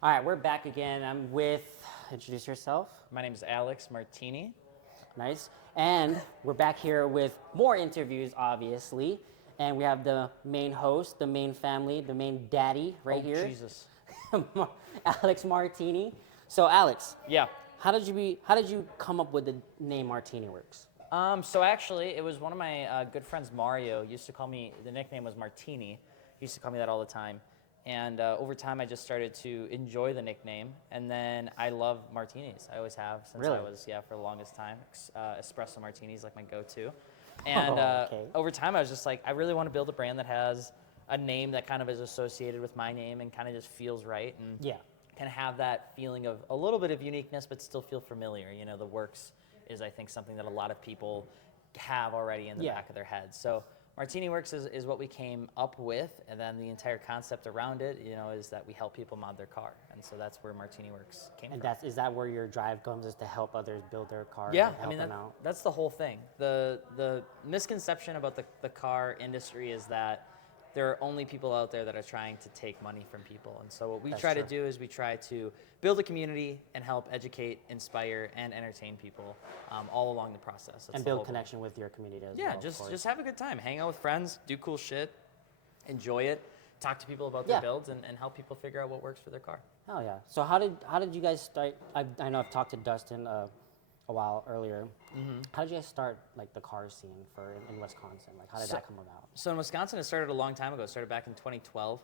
All right, we're back again. I'm with, introduce yourself. My name is Alex Martini. Nice. And we're back here with more interviews, obviously. And we have the main host, the main family, the main daddy right here. Jesus. Alex Martini. So Alex, Yeah. how did you come up with the name MartiniWorks? So actually, it was one of my good friends, Mario, used to call me, the nickname was Martini. He used to call me that all the time. And over time, I just started to enjoy the nickname. And then I love martinis. I always have since Really? I was, for the longest time. Espresso martinis like my go-to. And Okay. over time, I was just like, I really want to build a brand that has a name that kind of is associated with my name and kind of just feels right. And Yeah. kind of have that feeling of a little bit of uniqueness, but still feel familiar. You know, the works is, I think, something that a lot of people have already in the Yeah. back of their heads. So MartiniWorks is what we came up with, and then the entire concept around it, is that we help people mod their car, and so that's where MartiniWorks came And from. is that where your drive comes, is to help others build their cars Yeah, and I help mean them out? that's the whole thing. The misconception about the car industry is that there are only people out there that are trying to take money from people. And so what we That's try true. to do is we try to build a community and help educate, inspire, and entertain people all along the process. That's And the build whole goal. connection with your community as Yeah, well. Of course. just have a good time, hang out with friends, do cool shit, enjoy it, talk to people about their Yeah. builds, and help people figure out what works for their car. Oh yeah. So how did you guys start? I know I've talked to Dustin a while earlier. Mm-hmm. How did you guys start like the car scene in Wisconsin? Like how did that come about? So in Wisconsin, it started a long time ago. It started back in 2012.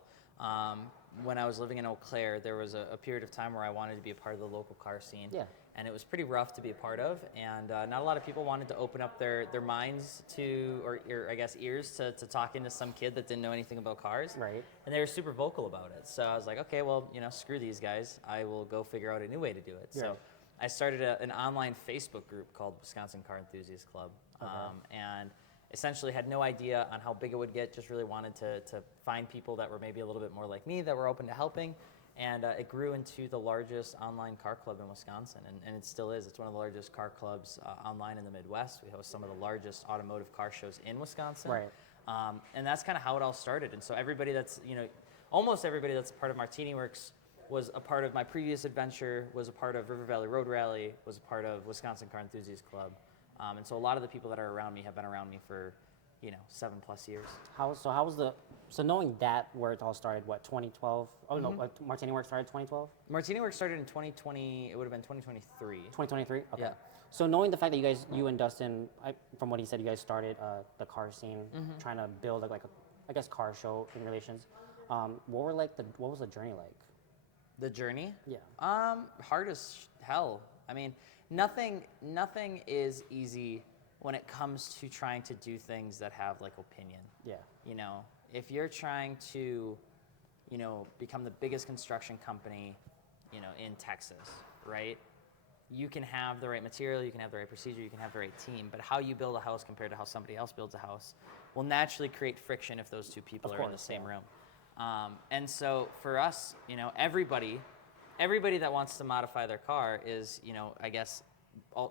When I was living in Eau Claire, there was a period of time where I wanted to be a part of the local car scene. Yeah. And it was pretty rough to be a part of. And not a lot of people wanted to open up their minds to, or I guess ears to talking to some kid that didn't know anything about cars. Right. And they were super vocal about it. So I was like, okay, well, screw these guys. I will go figure out a new way to do it. Right. So I started an online Facebook group called Wisconsin Car Enthusiast Club. Okay. And essentially had no idea on how big it would get, just really wanted to find people that were maybe a little bit more like me, that were open to helping. And it grew into the largest online car club in Wisconsin, and it still is. It's one of the largest car clubs online in the Midwest. We host some of the largest automotive car shows in Wisconsin. Right. And that's kind of how it all started. And so everybody that's, almost everybody that's part of MartiniWorks was a part of my previous adventure, was a part of River Valley Road Rally, was a part of Wisconsin Car Enthusiast Club. And so a lot of the people that are around me have been around me for, 7+ years. So knowing that where it all started, what 2012? Oh no, MartiniWorks started 2012. MartiniWorks started in 2020. It would have been 2023. 2023. Okay. Yeah. So knowing the fact that you and Dustin, from what he said, you guys started the car scene, trying to build like a, I guess, car show in relations. What was the journey like? The journey? Yeah. Hard as hell. I mean, nothing is easy when it comes to trying to do things that have like opinion. Yeah. If you're trying to, become the biggest construction company, in Texas, right? You can have the right material, you can have the right procedure, you can have the right team, but how you build a house compared to how somebody else builds a house will naturally create friction if those two people Of are in the course, same yeah. room. And so for us, everybody that wants to modify their car is, I guess,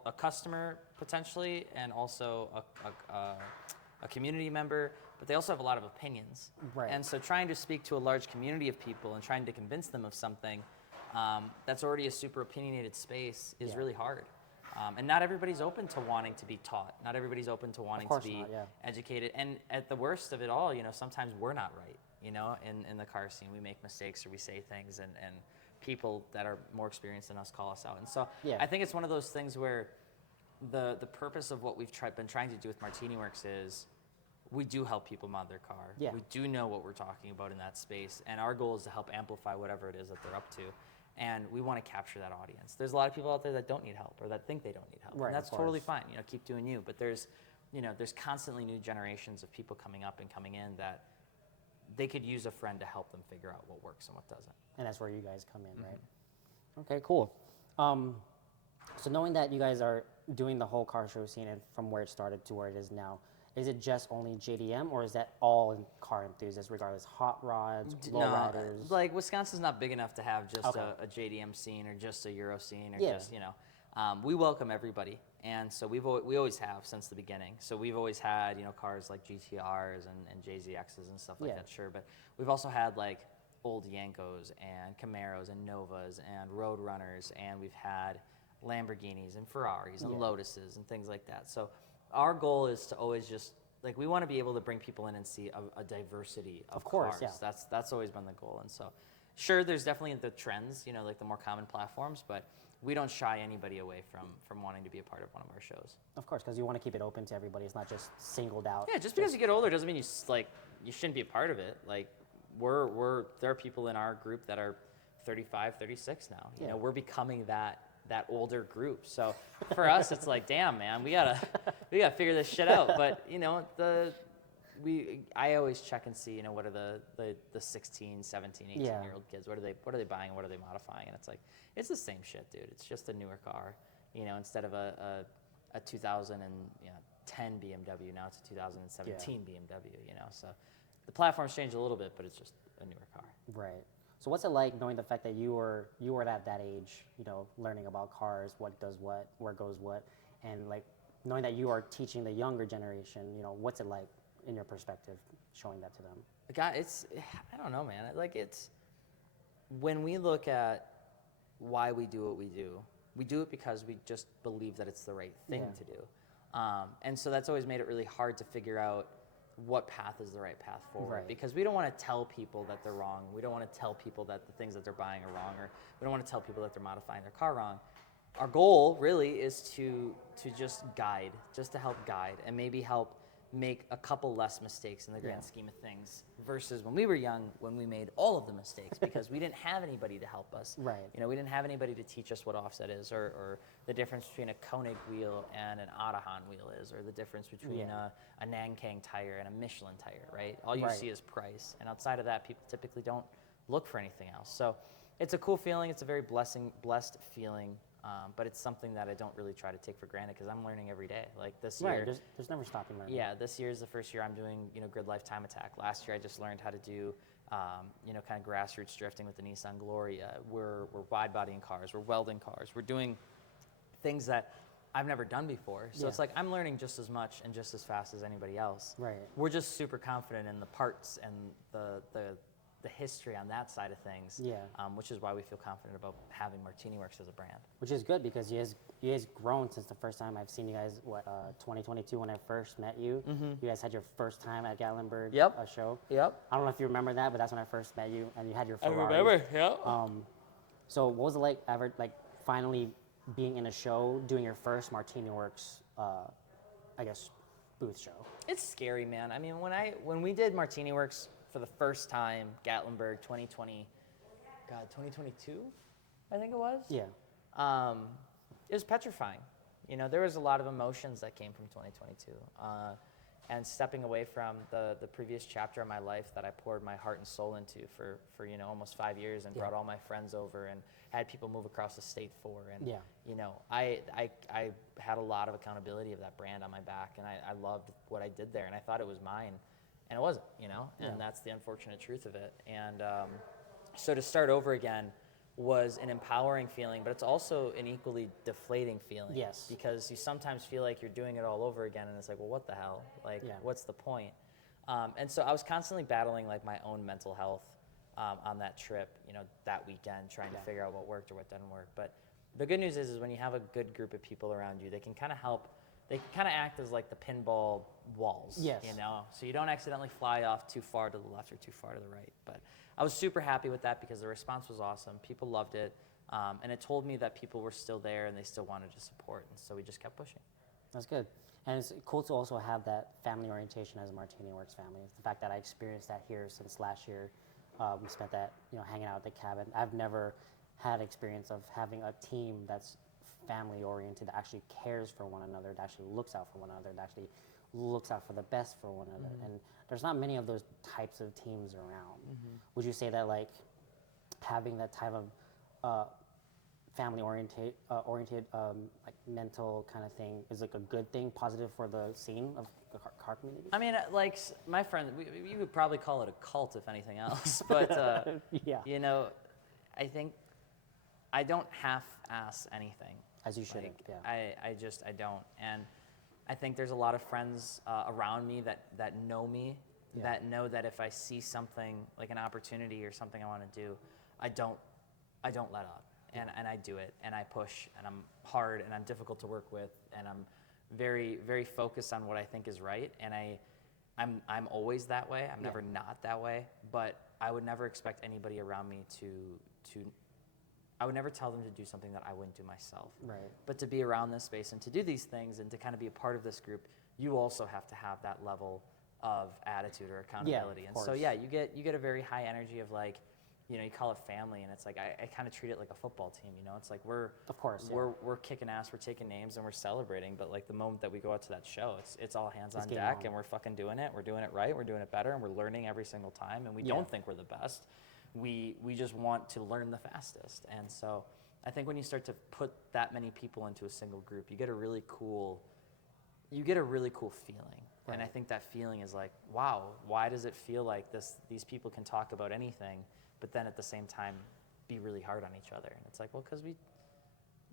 a customer potentially, and also a community member, but they also have a lot of opinions. Right. And so trying to speak to a large community of people and trying to convince them of something that's already a super opinionated space is Yeah. really hard. And not everybody's open to wanting to be taught. Not everybody's open to wanting to be not, yeah. educated. And at the worst of it all, sometimes we're not right, in the car scene. We make mistakes or we say things, and people that are more experienced than us call us out. And so Yeah. I think it's one of those things where the purpose of what we've been trying to do with MartiniWorks is we do help people mod their car. Yeah. We do know what we're talking about in that space, and our goal is to help amplify whatever it is that they're up to. And we want to capture that audience. There's a lot of people out there that don't need help or that think they don't need help. Right, And that's of totally course. fine. Keep doing you. But there's constantly new generations of people coming up and coming in that they could use a friend to help them figure out what works and what doesn't. And that's where you guys come in, right? Okay, cool. So knowing that you guys are doing the whole car show scene and from where it started to where it is now, is it just only JDM, or is that all in car enthusiasts, regardless hot rods, lowriders? Like Wisconsin's not big enough to have just Okay. a JDM scene or just a Euro scene or Yeah. just we welcome everybody, and so we always have since the beginning. So we've always had cars like GTRs and JZXs and stuff like Yeah. that, sure, but we've also had like old Yankos and Camaros and Novas and Roadrunners, and we've had Lamborghinis and Ferraris and Lotuses and things like that. So our goal is to always just, like, we want to be able to bring people in and see a diversity of course, cars. yeah. That's always been the goal. And so, sure, there's definitely the trends, you know, like the more common platforms, but we don't shy anybody away from wanting to be a part of one of our shows. Of course, because you want to keep it open to everybody. It's not just singled out. Yeah, just because you get older doesn't mean you shouldn't be a part of it. Like, there are people in our group that are 35, 36 now. You know, we're becoming that older group. So for us, it's like, damn, man, we gotta figure this shit out. But you know, I always check and see, you know, what are the 16, 17, 18-year-old kids, what are they buying, what are they modifying? And it's like, it's the same shit, dude. It's just a newer car, you know, instead of a 2010 BMW, now it's a 2017 BMW, you know. So the platform's changed a little bit, but it's just a newer car. Right. So what's it like knowing the fact that you were at that age, you know, learning about cars, what does what, where goes what, and like knowing that you are teaching the younger generation, you know, what's it like in your perspective, showing that to them? God, I don't know, man. Like, it's, when we look at why we do what we do it because we just believe that it's the right thing to do. And so that's always made it really hard to figure out what path is the right path forward. Right. Because we don't want to tell people that they're wrong. We don't want to tell people that the things that they're buying are wrong, or we don't want to tell people that they're modifying their car wrong. Our goal really is to just guide, just to help guide and maybe help make a couple less mistakes in the grand scheme of things, versus when we were young, when we made all of the mistakes because we didn't have anybody to help us. Right. You know, we didn't have anybody to teach us what offset is, or the difference between a Koenig wheel and an Autohan wheel is, or the difference between a Nankang tire and a Michelin tire, right? All you see is price. And outside of that, people typically don't look for anything else. So it's a cool feeling. It's a very blessed feeling. But it's something that I don't really try to take for granted because I'm learning every day. Like this year, there's never stopping learning. Yeah, this year is the first year I'm doing, you know, grid life time attack. Last year I just learned how to do, you know, kind of grassroots drifting with the Nissan Gloria. We're wide bodying cars. We're welding cars. We're doing things that I've never done before. So it's like I'm learning just as much and just as fast as anybody else. Right. We're just super confident in the parts and the history on that side of things, which is why we feel confident about having MartiniWorks as a brand. Which is good because you guys grown since the first time I've seen you guys. 2022 when I first met you. You guys had your first time at Gatlinburg show. Yep. I don't know if you remember that, but that's when I first met you, and you had your Ferrari. I remember. Yeah. So what was it like ever, like finally being in a show, doing your first MartiniWorks, I guess, booth show? It's scary, man. I mean, when we did MartiniWorks for the first time, Gatlinburg 2022, I think it was. Yeah. It was petrifying. You know, there was a lot of emotions that came from 2022. And stepping away from the previous chapter of my life that I poured my heart and soul into for you know, almost 5 years, and brought all my friends over and had people move across the state for. And, you know, I had a lot of accountability of that brand on my back, and I loved what I did there, and I thought it was mine. And it wasn't, you know, and that's the unfortunate truth of it. And so to start over again was an empowering feeling, but it's also an equally deflating feeling. Yes. Because you sometimes feel like you're doing it all over again, and it's like, well, what the hell? Like, what's the point? And so I was constantly battling like my own mental health on that trip, you know, that weekend, trying to figure out what worked or what didn't work. But the good news is when you have a good group of people around you, they can kind of help. They kind of act as like the pinball walls, you know, so you don't accidentally fly off too far to the left or too far to the right. But I was super happy with that because the response was awesome. People loved it, and it told me that people were still there and they still wanted to support, and so we just kept pushing. That's good. And it's cool to also have that family orientation as a MartiniWorks family. The fact that I experienced that here since last year, we spent that, you know, hanging out at the cabin. I've never had experience of having a team that's family oriented, that actually cares for one another, that actually looks out for one another, that actually looks out for the best for one another. And there's not many of those types of teams around. Would you say that like having that type of family oriented like mental kind of thing is like a good thing, positive for the scene of the car community? I mean, like my friend, you could probably call it a cult if anything else, but you know, I think I don't half-ass anything. As you shouldn't, I don't. And I think there's a lot of friends around me that know me that know that if I see something like an opportunity or something I want to do, I don't let up, and I do it, and I push, and I'm hard, and I'm difficult to work with, and I'm very, very focused on what I think is right, and I'm always that way. I'm never not that way, but I would never expect anybody around me to I would never tell them to do something that I wouldn't do myself. Right. But to be around this space and to do these things and to kind of be a part of this group, you also have to have that level of attitude or accountability. And so you get a very high energy of like, you know, you call it family, and it's like I kind of treat it like a football team. You know, it's like we're kicking ass, we're taking names, and we're celebrating. But like the moment that we go out to that show, it's all hands on deck, and we're fucking doing it. We're doing it right. We're doing it better, and we're learning every single time. And we don't think we're the best. We just want to learn the fastest. And so I think when you start to put that many people into a single group, you get a really cool feeling. Right. And I think that feeling is like, wow, why does it feel like these people can talk about anything, but then at the same time be really hard on each other? And it's like, well, because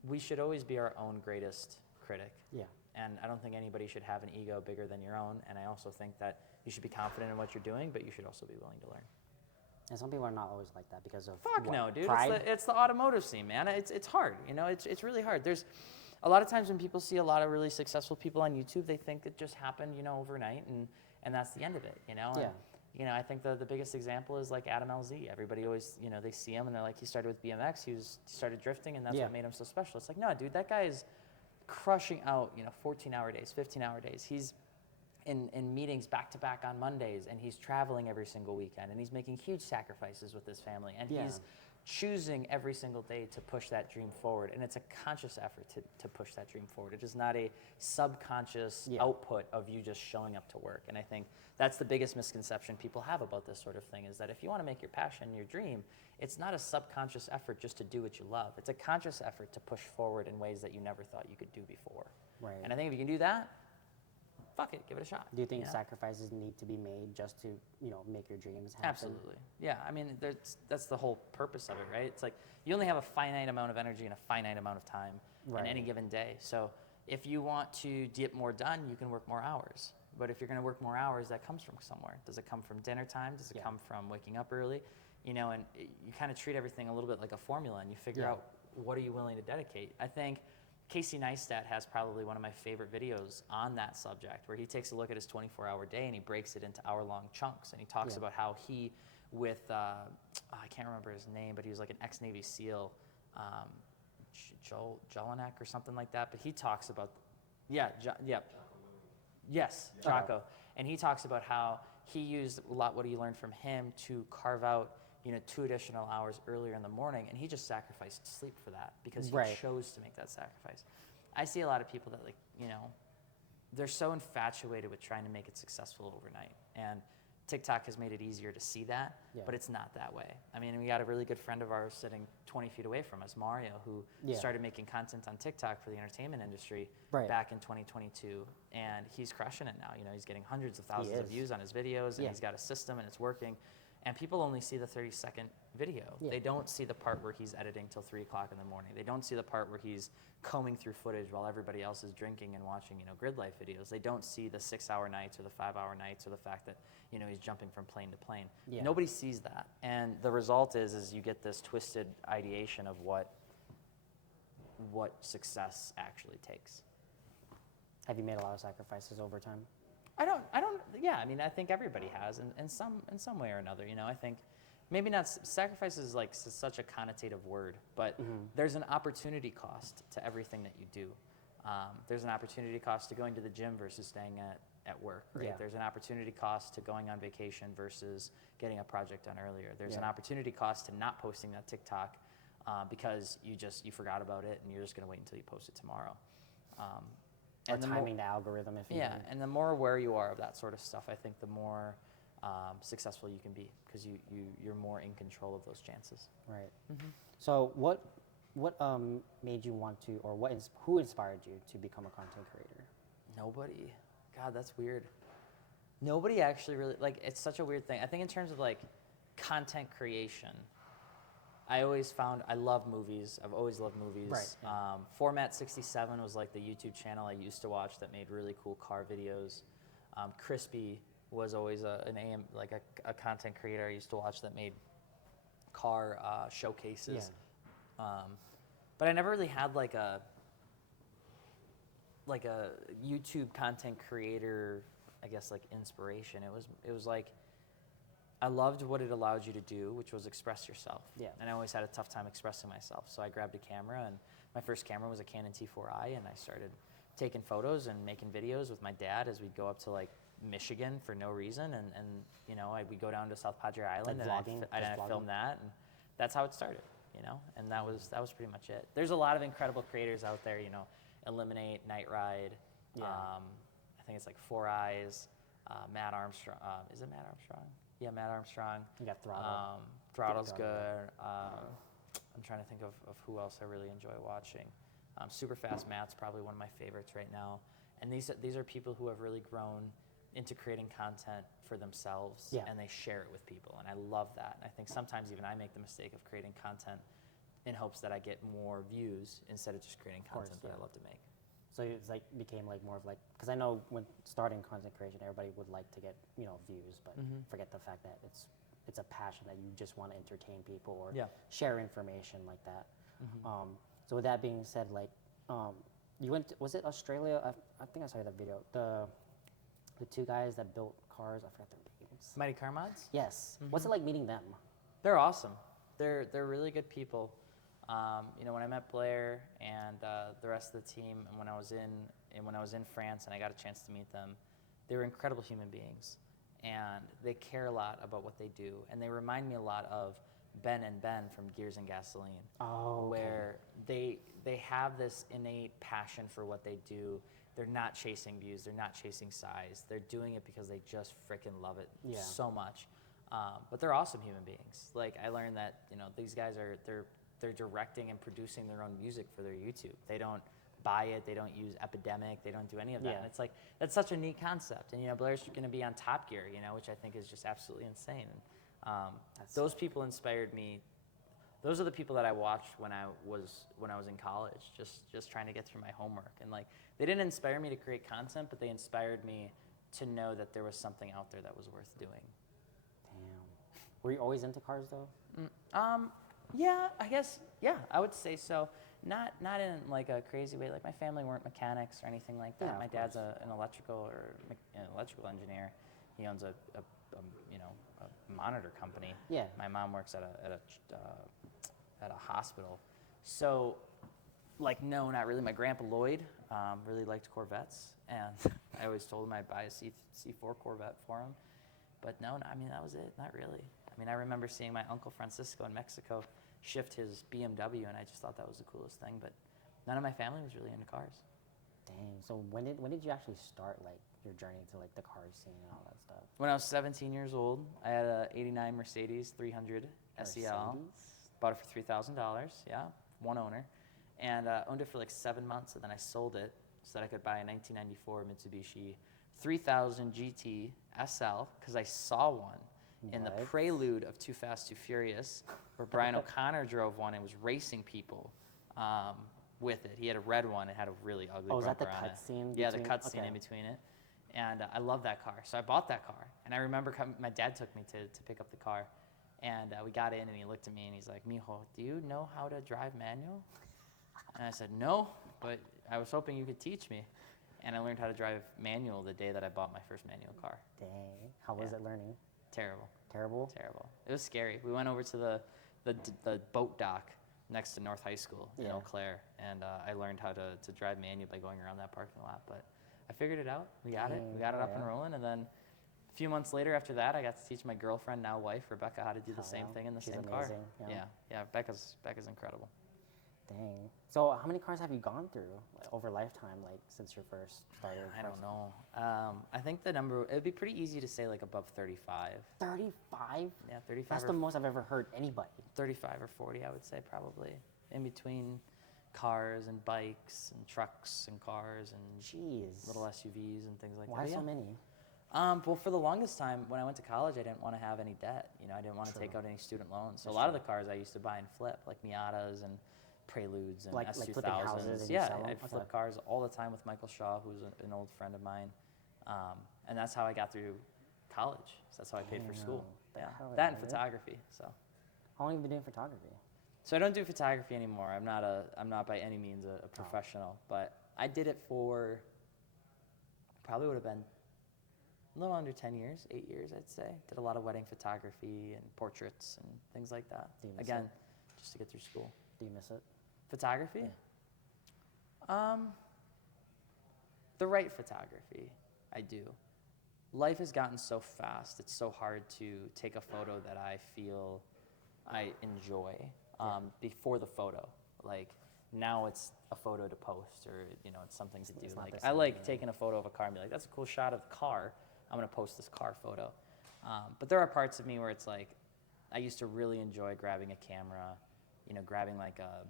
we should always be our own greatest critic. Yeah. And I don't think anybody should have an ego bigger than your own. And I also think that you should be confident in what you're doing, but you should also be willing to learn. And some people are not always like that because of no, dude. Pride? It's the automotive scene, man. It's hard. You know, it's really hard. There's a lot of times when people see a lot of really successful people on YouTube, they think it just happened, you know, overnight, and that's the end of it, you know. And, you know, I think the biggest example is like Adam LZ. Everybody always, you know, they see him and they're like, he started with BMX, he started drifting, and that's what made him so special. It's like, no, dude, that guy is crushing out, you know, 14-hour days, 15-hour days. He's in meetings back-to-back on Mondays, and he's traveling every single weekend, and he's making huge sacrifices with his family, and he's choosing every single day to push that dream forward, and it's a conscious effort to push that dream forward. It is not a subconscious output of you just showing up to work. And I think that's the biggest misconception people have about this sort of thing, is that if you want to make your passion your dream, it's not a subconscious effort just to do what you love. It's a conscious effort to push forward in ways that you never thought you could do before. Right. And I think if you can do that, fuck it, give it a shot. Do you think sacrifices need to be made just to, you know, make your dreams happen? Absolutely. Yeah, I mean, that's the whole purpose of it, right? It's like you only have a finite amount of energy and a finite amount of time in any given day. So if you want to get more done, you can work more hours. But if you're going to work more hours, that comes from somewhere. Does it come from dinner time? Does it come from waking up early? You know, and you kind of treat everything a little bit like a formula, and you figure out what are you willing to dedicate. I think Casey Neistat has probably one of my favorite videos on that subject, where he takes a look at his 24-hour day and he breaks it into hour-long chunks, and he talks about how he, with I can't remember his name, but he was like an ex-Navy SEAL, Jelinek or something like that. But he talks about, Jocko, and he talks about how he used a lot what he learned from him to carve out, you know, 2 additional hours earlier in the morning, and he just sacrificed sleep for that because he chose to make that sacrifice. I see a lot of people that, like, you know, they're so infatuated with trying to make it successful overnight, and TikTok has made it easier to see that, but it's not that way. I mean, we got a really good friend of ours sitting 20 feet away from us, Mario, who started making content on TikTok for the entertainment industry back in 2022, and he's crushing it now. You know, he's getting hundreds of thousands of views on his videos, and he's got a system, and it's working. And people only see the 30-second video. They don't see the part where he's editing till 3 o'clock in the morning. They don't see the part where he's combing through footage while everybody else is drinking and watching, you know, grid life videos. They don't see the 6-hour nights or the 5-hour nights or the fact that, you know, he's jumping from plane to plane. Nobody sees that. And the result is you get this twisted ideation of what success actually takes. Have you made a lot of sacrifices over time? I mean, I think everybody has in some way or another, you know. I think maybe not, sacrifice is like such a connotative word, but there's an opportunity cost to everything that you do. There's an opportunity cost to going to the gym versus staying at work, right? There's an opportunity cost to going on vacation versus getting a project done earlier. There's an opportunity cost to not posting that TikTok because you forgot about it and you're just going to wait until you post it tomorrow. Or timing the algorithm, if you and the more aware you are of that sort of stuff, I think the more successful you can be, because you're more in control of those chances. Right. So what made you want to, or who inspired you to become a content creator? Nobody. God, that's weird. Nobody actually really, like, it's such a weird thing. I think in terms of like content creation, I always found, I love movies. I've always loved movies. Right. Format 67 was like the YouTube channel I used to watch that made really cool car videos. Crispy was always a content creator I used to watch that made car showcases. Yeah. But I never really had like a YouTube content creator, I guess, like inspiration. It was like I loved what it allowed you to do, which was express yourself. Yeah. And I always had a tough time expressing myself. So I grabbed a camera, and my first camera was a Canon T4i, and I started taking photos and making videos with my dad as we'd go up to like Michigan for no reason, and you know, we'd go down to South Padre Island, Like vlogging, and just I'd vlogging? film that, and that's how it started, you know, and that was pretty much it. There's a lot of incredible creators out there, you know, Eliminate, Night Ride, Yeah. I think it's like Four Eyes, Matt Armstrong. Is it Matt Armstrong? Yeah, Matt Armstrong. You got Throttle. Throttle's Throttle. good. I'm trying to think of who else I really enjoy watching. Super Fast Matt's probably one of my favorites right now. And these are people who have really grown into creating content for themselves, Yeah. and they share it with people. And I love that. And I think sometimes even I make the mistake of creating content in hopes that I get more views instead of just creating course, content that I yeah. love to make. So it's like became like more of like, because I know when starting content creation, everybody would like to get, you know, views, but forget the fact that it's a passion that you just want to entertain people or Yeah. share information like that. So with that being said, like you went, was it Australia? I think I saw that video. The two guys that built cars, I forgot their names. Mighty Car Mods? Yes. What's it like meeting them? They're awesome. They're really good people. You know, when I met Blair and the rest of the team, and when I was in France and I got a chance to meet them, they were incredible human beings, and they care a lot about what they do, and they remind me a lot of Ben and Ben from Gears and Gasoline, Oh, okay. where they have this innate passion for what they do. They're not chasing views. They're not chasing size. They're doing it because they just freaking love it Yeah. so much. But they're awesome human beings. Like, I learned that, you know, these guys they're directing and producing their own music for their YouTube. They don't buy it. They don't use Epidemic. They don't do any of that. Yeah. And it's like, that's such a neat concept. And, you know, Blair's going to be on Top Gear, you know, which I think is just absolutely insane. And those people inspired me. Those are the people that I watched when I was in college, just trying to get through my homework. And like, they didn't inspire me to create content, but they inspired me to know that there was something out there that was worth doing. Damn. Were you always into cars though? Yeah, I guess, yeah, I would say so. Not in like a crazy way. Like, my family weren't mechanics or anything like that. Yeah, My of dad's an electrical engineer. He owns a monitor company. Yeah. My mom works at a hospital. So, like, no, not really. My grandpa Lloyd really liked Corvettes, and I always told him I'd buy a C4 Corvette for him. But no, I mean, that was it. Not really. I mean, I remember seeing my uncle Francisco in Mexico shift his BMW, and I just thought that was the coolest thing. But none of my family was really into cars. Dang. So when did you actually start like your journey to like the car scene and all that stuff? When I was 17 years old, I had a '89 Mercedes 300 SEL. Mercedes? Bought it for $3,000. Yeah, one owner, and owned it for like 7 months, and then I sold it so that I could buy a 1994 Mitsubishi 3000 GT SL because I saw one in the What? prelude of Too Fast, Too Furious, where Brian O'Connor drove one and was racing people with it. He had a red one. It had a really ugly Oh, is that the bumper on it. cutscene? Yeah, the between- cutscene okay. in between it. And I love that car. So I bought that car. And I remember my dad took me to pick up the car. And we got in, and he looked at me, and he's like, "Mijo, do you know how to drive manual?" And I said, "No, but I was hoping you could teach me." And I learned how to drive manual the day that I bought my first manual car. Dang. How was Yeah. it learning? Terrible. Terrible? Terrible. It was scary. We went over to the boat dock next to North High School in Yeah. Eau Claire, and I learned how to drive manual by going around that parking lot. But I figured it out. We got it. We got it up and rolling, and then a few months later after that, I got to teach my girlfriend, now wife, Rebecca, how to do the same yeah. thing in the She's same car. amazing, yeah. Yeah. Becca's incredible. Dang. So how many cars have you gone through like, over lifetime, like since your first started? I don't know. I think the number, it would be pretty easy to say like above 35. 35? Yeah, 35 That's or the most I've ever heard anybody. 35 or 40, I would say, probably. In between cars and bikes and trucks and cars and Jeez. little SUVs and things like Why that. so Yeah. many? Well, for the longest time, when I went to college, I didn't want to have any debt. You know, I didn't want to True. take out any student loans. So That's a lot of true. the cars I used to buy and flip, like Miatas and Preludes and Like S2000s. flipping houses and you yeah, sell 'em? I'd flip Okay. cars all the time with Michael Shaw, who's an old friend of mine. And that's how I got through college. So that's how I paid for school. Damn. Yeah, Hell that and yeah, dude. photography. So. How long have you been doing photography? So I don't do photography anymore. I'm not by any means a professional, but I did it for probably would have been a little under 10 years, 8 years, I'd say. Did a lot of wedding photography and portraits and things like that. Do you miss Again, it? just to get through school. Do you miss it? Photography? The right photography, I do. Life has gotten so fast. It's so hard to take a photo that I feel I enjoy before the photo. Like now it's a photo to post or, you know, it's something to do. It's not Like the I same, like yeah. taking a photo of a car and be like, that's a cool shot of the car. I'm going to post this car photo. But there are parts of me where it's like, I used to really enjoy grabbing a camera, you know, grabbing like a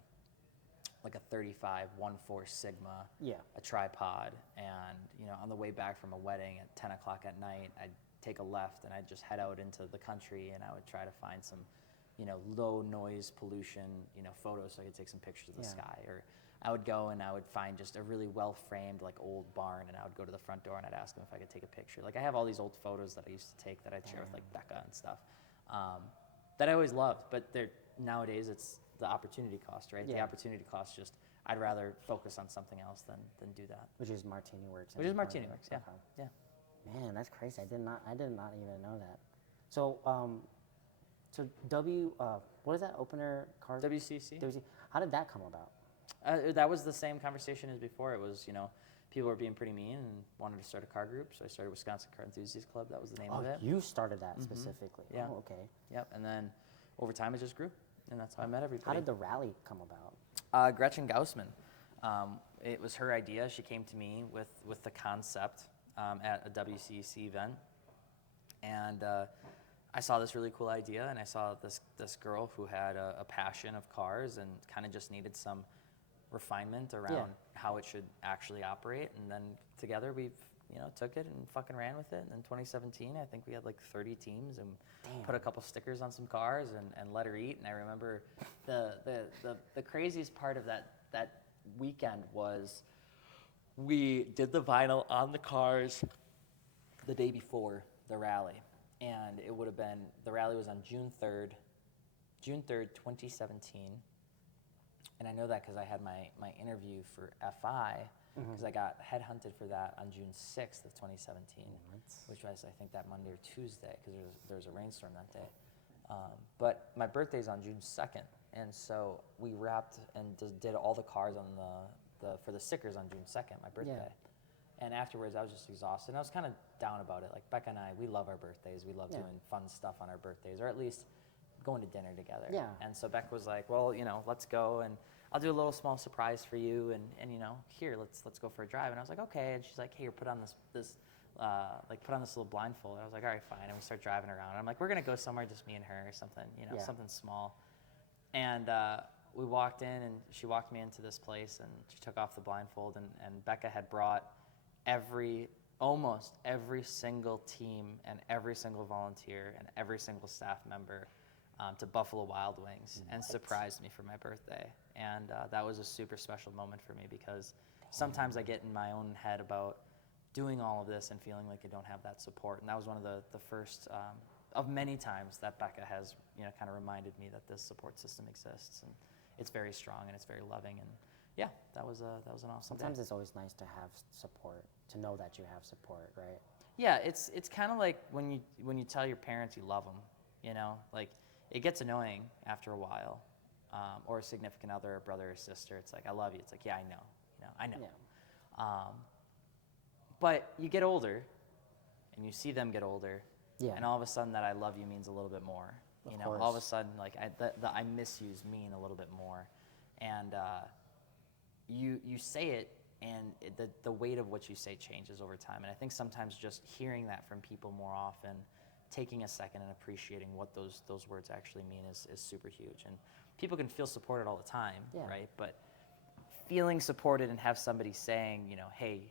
35 1.4 Sigma, Yeah. a tripod, and you know, on the way back from a wedding at 10 o'clock at night, I'd take a left and I'd just head out into the country and I would try to find some, you know, low noise pollution, you know, photos so I could take some pictures of the Yeah. sky. Or I would go and I would find just a really well framed like old barn and I would go to the front door and I'd ask them if I could take a picture. Like I have all these old photos that I used to take that I'd share with like Becca and stuff that I always loved, but they're nowadays it's the opportunity cost, right? The Yeah. opportunity cost just I'd rather focus on something else than do that. Which is MartiniWorks. Which is MartiniWorks, yeah. Okay. Yeah. Man, that's crazy. I did not even know that. So, what is that opener card? WCC. How did that come about? That was the same conversation as before. It was, you know, people were being pretty mean and wanted to start a car group, so I started Wisconsin Car Enthusiast Club. That was the name of it. You started that specifically. Yeah. Oh, okay. Yep. And then over time it just grew, and that's how I met everybody. How did the rally come about? Gretchen Gaussman. It was her idea. She came to me with the concept at a WCC event, and I saw this really cool idea, and I saw this girl who had a passion of cars and kind of just needed some refinement around how it should actually operate. And then together we've took it and fucking ran with it. And in 2017, I think we had like 30 teams and put a couple stickers on some cars and let her eat. And I remember the craziest part of that weekend was we did the vinyl on the cars the day before the rally. And it would have been, the rally was on June 3rd, 2017. And I know that because I had my interview for FI, because I got headhunted for that on June 6th of 2017, which was, I think, that Monday or Tuesday, because there was a rainstorm that day. But my birthday's on June 2nd, and so we wrapped and did all the cars on for the stickers on June 2nd, my birthday. Yeah. And afterwards, I was just exhausted. And I was kind of down about it. Like, Becca and I, we love our birthdays. We love doing fun stuff on our birthdays, or at least going to dinner together. Yeah. And so Becca was like, well, let's go, and I'll do a little small surprise for you, and here, let's go for a drive. And I was like, okay. And she's like, hey, put on this little blindfold. And I was like, all right, fine. And we start driving around. And I'm like, we're gonna go somewhere, just me and her, or something, something small. And we walked in, and she walked me into this place, and she took off the blindfold, and Becca had brought almost every single team and every single volunteer and every single staff member to Buffalo Wild Wings and surprised me for my birthday. And that was a super special moment for me, because sometimes I get in my own head about doing all of this and feeling like I don't have that support. And that was one of the first of many times that Becca has kind of reminded me that this support system exists, and it's very strong and it's very loving. And yeah, that was an awesome sometimes day. It's always nice to have support, to know that you have support, right? Yeah, it's kind of like when you tell your parents you love them, like it gets annoying after a while, or a significant other, a brother or sister. It's like, I love you. It's like, yeah, I know. Yeah. But you get older, and you see them get older, Yeah. and all of a sudden that I love you means a little bit more. Of All of a course. sudden, like the I miss yous mean a little bit more, and you say it, and the weight of what you say changes over time. And I think sometimes just hearing that from people more often, taking a second and appreciating what those words actually mean is super huge. And people can feel supported all the time, right? But feeling supported and have somebody saying, hey,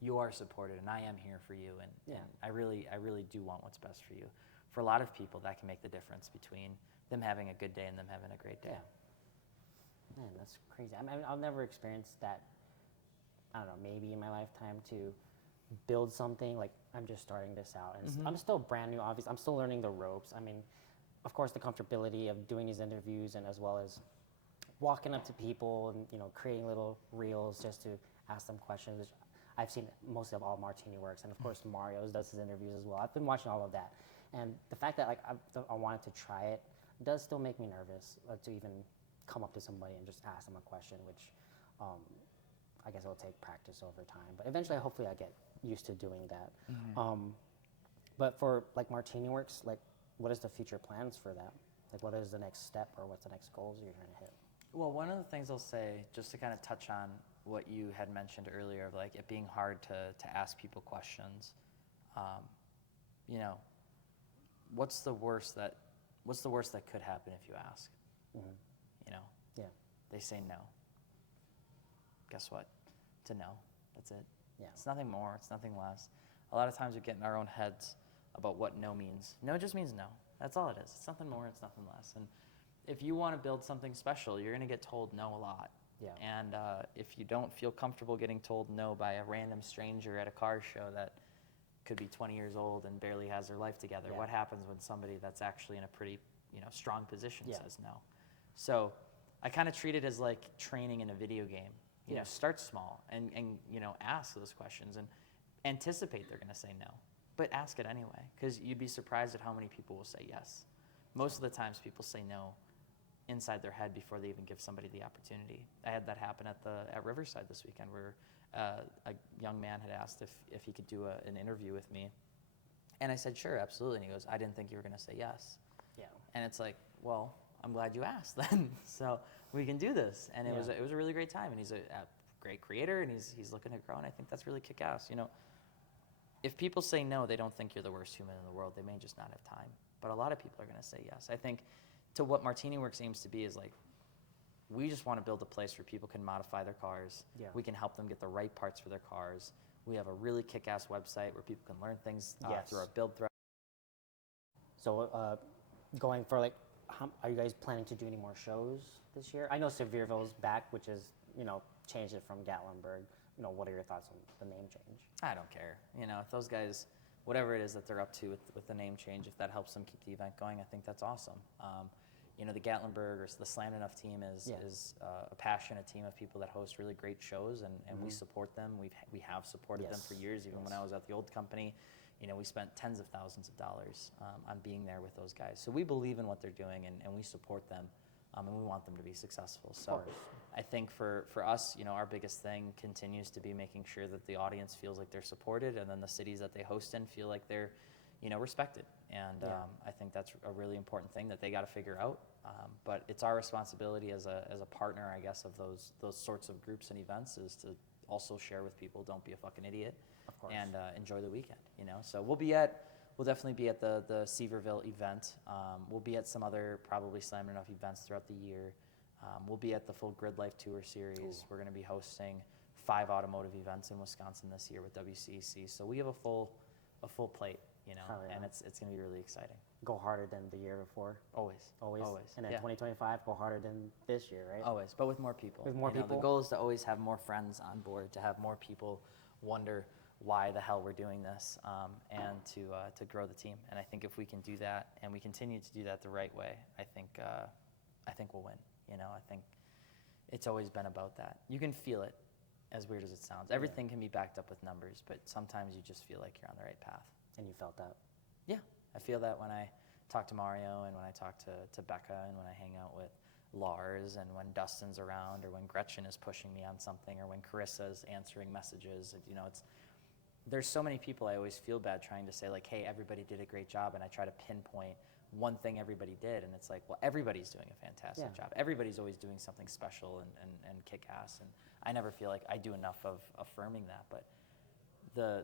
you are supported and I am here for you, and I really do want what's best for you. For a lot of people, that can make the difference between them having a good day and them having a great day. Yeah. Man, that's crazy. I mean, I'll never experience that, I don't know, maybe in my lifetime, to build something. Like, I'm just starting this out, and I'm still brand new. Obviously, I'm still learning the ropes. I mean, of course, the comfortability of doing these interviews, and as well as walking up to people and creating little reels just to ask them questions. Which I've seen most of all MartiniWorks, and of course Mario does his interviews as well. I've been watching all of that, and the fact that like I wanted to try it does still make me nervous to even come up to somebody and just ask them a question, which I guess it will take practice over time. But eventually, hopefully, I get used to doing that. But for like MartiniWorks, like what is the future plans for that? Like what is the next step or what's the next goals you're trying to hit? Well, one of the things I'll say, just to kind of touch on what you had mentioned earlier, of like it being hard to ask people questions. What's the worst that could happen if you ask? Yeah. They say no. Guess what? It's a no. That's it. Yeah. It's nothing more. It's nothing less. A lot of times we get in our own heads about what no means. No just means no. That's all it is. It's nothing more. It's nothing less. And if you want to build something special, you're going to get told no a lot. Yeah. And if you don't feel comfortable getting told no by a random stranger at a car show that could be 20 years old and barely has their life together, what happens when somebody that's actually in a pretty strong position says no? So I kind of treat it as like training in a video game. Start small and ask those questions and anticipate they're going to say no, but ask it anyway, because you'd be surprised at how many people will say yes. Most of the times people say no inside their head before they even give somebody the opportunity. I had that happen at Riverside this weekend, where a young man had asked if he could do an interview with me, and I said sure, absolutely, and he goes, I didn't think you were going to say yes. Yeah. And it's like, well, I'm glad you asked then, so we can do this. And it was a really great time, and he's a great creator, and he's looking to grow, and I think that's really kick-ass. If people say no, they don't think you're the worst human in the world. They may just not have time. But a lot of people are going to say yes. I think to what MartiniWorks aims to be is like, we just want to build a place where people can modify their cars. Yeah. We can help them get the right parts for their cars. We have a really kick-ass website where people can learn things through our build thread. So going for like, are you guys planning to do any more shows this year? I know Sevierville's back, which is, changed it from Gatlinburg. What are your thoughts on the name change? I don't care. If those guys, whatever it is that they're up to with the name change, if that helps them keep the event going, I think that's awesome. The Gatlinburg or the Slam Enough team is a passionate team of people that host really great shows, and we support them. We have supported them for years, even when I was at the old company. We spent tens of thousands of dollars on being there with those guys. So we believe in what they're doing, and we support them, and we want them to be successful. So I think for us, our biggest thing continues to be making sure that the audience feels like they're supported, and then the cities that they host in feel like they're respected. And I think that's a really important thing that they got to figure out. But it's our responsibility as a partner, I guess, of those sorts of groups and events, is to also share with people, don't be a fucking idiot, and enjoy the weekend. So we'll definitely be at the Sevierville event. We'll be at some other probably Slam Enough events throughout the year. We'll be at the full Grid Life Tour series. Cool. We're going to be hosting 5 automotive events in Wisconsin this year with WCEC. So we have a full plate, and it's going to be really exciting. Go harder than the year before. Always. And then 2025, go harder than this year, right? Always, but with more people. With more people. The goal is to always have more friends on board, to have more people wonder why the hell we're doing this, and to grow the team. And I think if we can do that, and we continue to do that the right way, I think we'll win. I think it's always been about that. You can feel it, as weird as it sounds. Everything can be backed up with numbers, but sometimes you just feel like you're on the right path. And you felt that? Yeah, I feel that when I talk to Mario, and when I talk to Becca, and when I hang out with Lars, and when Dustin's around, or when Gretchen is pushing me on something, or when Carissa's answering messages. There's so many people I always feel bad trying to say, like, hey, everybody did a great job, and I try to pinpoint one thing everybody did, and it's like, well, everybody's doing a fantastic job. Everybody's always doing something special and kick-ass, and I never feel like I do enough of affirming that. But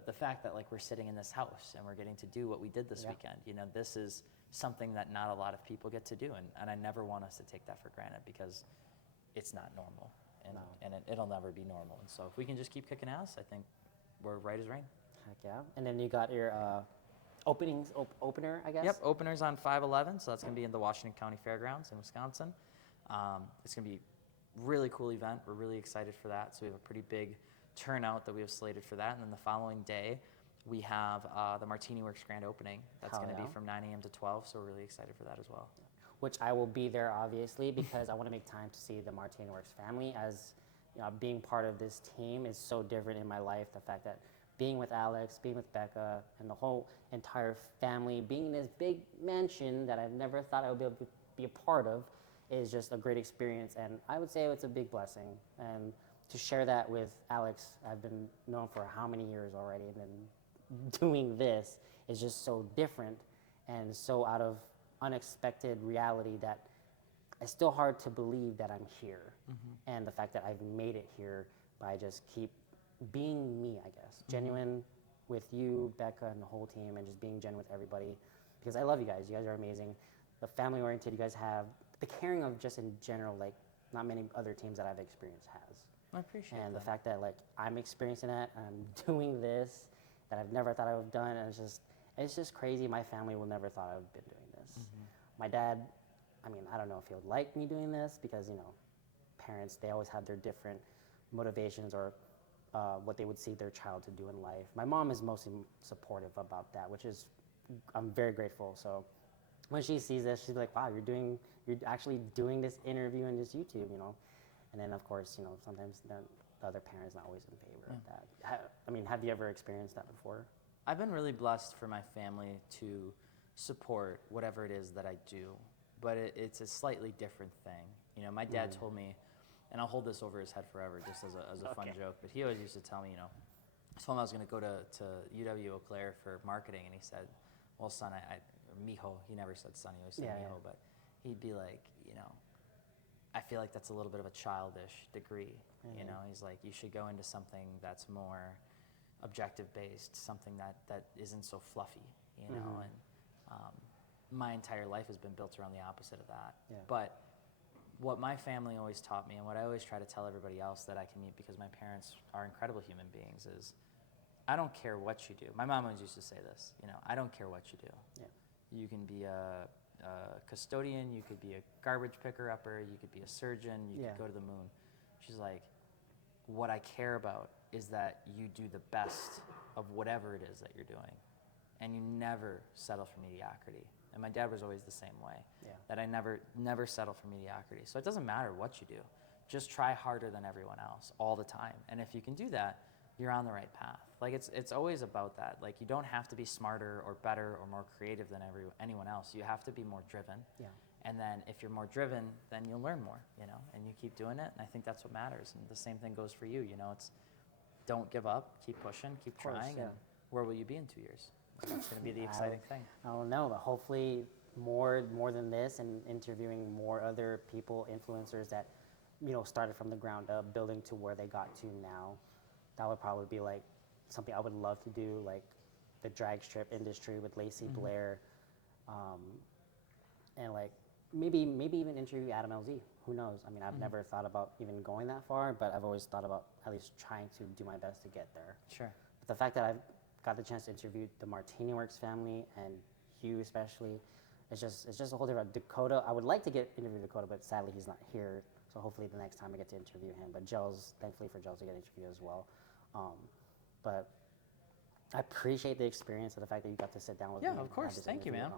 the fact that, like, we're sitting in this house and we're getting to do what we did this weekend, this is something that not a lot of people get to do, and I never want us to take that for granted, because it's not normal, and it'll never be normal. And so if we can just keep kicking ass, I think we're right as rain. Heck yeah. And then you got your opener, I guess? Yep, opener's on 5/11, so that's going to be in the Washington County Fairgrounds in Wisconsin. It's going to be a really cool event. We're really excited for that. So we have a pretty big turnout that we have slated for that. And then the following day, we have the MartiniWorks grand opening. That's Hell going to yeah. be from 9 a.m. to 12, so we're really excited for that as well. Which I will be there, obviously, because I want to make time to see the MartiniWorks family. As you know, being part of this team is so different in my life. The fact that being with Alex, being with Becca, and the whole entire family, being in this big mansion that I've never thought I would be able to be a part of, is just a great experience. And I would say it's a big blessing. And to share that with Alex, I've been known for how many years already, and then doing this is just so different and so out of unexpected reality that it's still hard to believe that I'm here. And the fact that I've made it here by just keep being me, I guess, genuine with you, Becca, and the whole team, and just being genuine with everybody, because I love you guys. You guys are amazing. The family oriented you guys have, the caring of just in general, like not many other teams that I've experienced has. I appreciate And that. the fact that like I'm experiencing that, and I'm doing this that I've never thought I would have done, and it's just crazy. My family will never thought I would have been doing this. My dad, I mean, I don't know if he would like me doing this, because you know, parents, they always have their different motivations or what they would see their child to do in life. My mom is mostly supportive about that, which is, I'm very grateful. So when she sees this, she's like, wow, you're actually doing this interview and this YouTube, you know. And then of course, you know, sometimes the other parent's not always in favor of that. I mean, have you ever experienced that before? I've been really blessed for my family to support whatever it is that I do, but it's a slightly different thing. You know, my dad told me, and I'll hold this over his head forever just as a fun joke, but he always used to tell me, you know, I told him I was going to go to UW Eau Claire for marketing, and he said, well, son, or mijo, he never said son, he always said mijo, but he'd be like, you know, I feel like that's a little bit of a childish degree. You know, he's like, you should go into something that's more objective based, something that isn't so fluffy, you know. And my entire life has been built around the opposite of that. But what my family always taught me, and what I always try to tell everybody else that I can meet, because my parents are incredible human beings, is I don't care what you do. My mom always used to say this, you know, I don't care what you do. You can be a custodian, you could be a garbage picker upper, you could be a surgeon, you could go to the moon. She's like, what I care about is that you do the best of whatever it is that you're doing, and you never settle for mediocrity. And my dad was always the same way, that I never settle for mediocrity. So it doesn't matter what you do, just try harder than everyone else all the time. And if you can do that, you're on the right path. Like it's always about that. Like you don't have to be smarter or better or more creative than anyone else. You have to be more driven. And then if you're more driven, then you'll learn more, you know, and you keep doing it. And I think that's what matters. And the same thing goes for you. You know, it's don't give up, keep pushing, keep trying. And where will you be in 2 years? That's going to be the exciting thing. I don't know, but hopefully more than this, and interviewing more other people, influencers that, you know, started from the ground up, building to where they got to now. That would probably be like something I would love to do, like the drag strip industry with Lacey Blair, and like maybe even interview Adam LZ. Who knows? I mean, I've never thought about even going that far, but I've always thought about at least trying to do my best to get there. Sure. But the fact that I've got the chance to interview the MartiniWorks family and Hugh especially, it's just a whole different. Dakota, I would like to interview Dakota, but sadly he's not here. So hopefully the next time I get to interview him. But thankfully for Gels to get interviewed as well. But I appreciate the experience and the fact that you got to sit down with me. Yeah, of course. Thank you, man.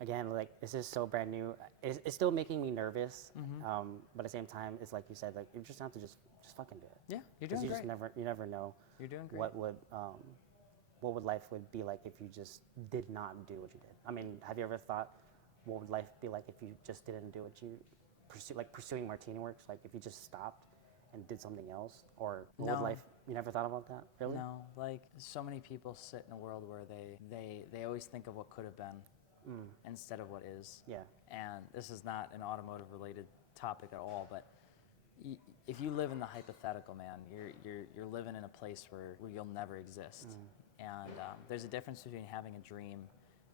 Again, like this is so brand new. It's still making me nervous. But at the same time, it's like you said, like you just have to just fucking do it. Yeah, you're doing great. You never know. You're doing great. What would life would be like if you just did not do what you did? I mean, have you ever thought what would life be like if you just didn't do what you pursuing MartiniWorks? Like if you just stopped and did something else, or what would life? You never thought about that, really? No, like so many people sit in a world where they always think of what could have been instead of what is. Yeah. And this is not an automotive related topic at all, but if you live in the hypothetical, man, you're living in a place where you'll never exist. And there's a difference between having a dream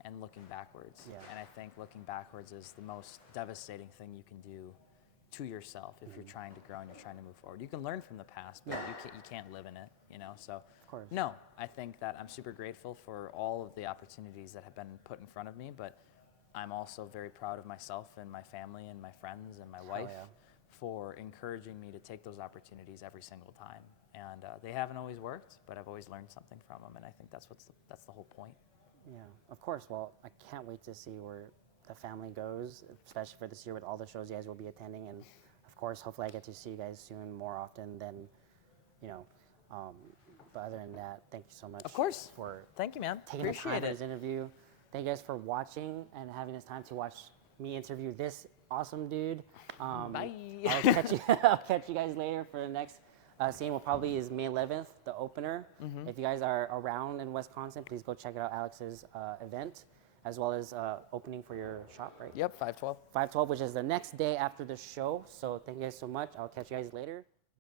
and looking backwards. And I think looking backwards is the most devastating thing you can do to yourself if you're trying to grow and you're trying to move forward. You can learn from the past, but you can't live in it, you know? So, no, I think that I'm super grateful for all of the opportunities that have been put in front of me, but I'm also very proud of myself and my family and my friends and my wife for encouraging me to take those opportunities every single time. And they haven't always worked, but I've always learned something from them, and I think that's that's the whole point. Yeah, of course. Well, I can't wait to see where the family goes, especially for this year with all the shows you guys will be attending. And of course, hopefully I get to see you guys soon more often than, you know, but other than that, thank you so much. Of course. For Thank you, man. taking the time Appreciate for it. this interview. Thank you guys for watching and having this time to watch me interview this awesome dude. Bye. I'll catch you guys later for the next scene. Will probably is May 11th, the opener. If you guys are around in Wisconsin, please go check out Alex's event, as well as opening for your shop, right? Yep, 512. 512, which is the next day after the show. So thank you guys so much. I'll catch you guys later.